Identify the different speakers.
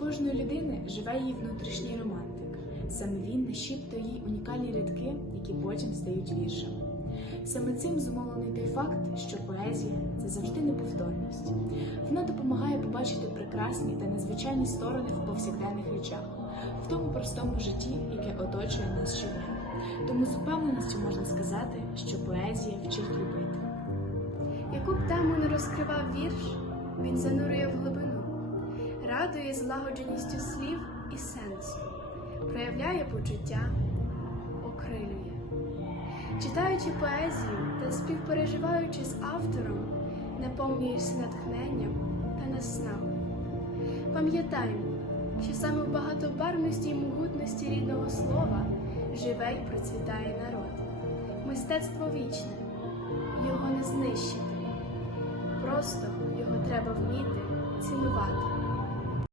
Speaker 1: кожної людини живе її внутрішній романтик. Саме він нашіптує їй унікальні рядки, які потім стають віршами. Саме цим зумовлений той факт, що поезія це завжди неповторність. Вона допомагає побачити прекрасні та незвичайні сторони в повсякденних речах, в тому простому житті, яке оточує нас щодня. Тому з упевненістю можна сказати, що поезія вчить любити.
Speaker 2: Яку б тему не розкривав вірш, він занурює радує злагодженістю слів і сенсу, проявляє почуття, окрилює. Читаючи поезію та співпереживаючи з автором, наповнюєшся натхненням та наснагою. Пам'ятаймо, що саме в багатобарвності і могутності рідного слова живе й процвітає народ. Мистецтво вічне, його не знищити. Просто його треба вміти цінувати.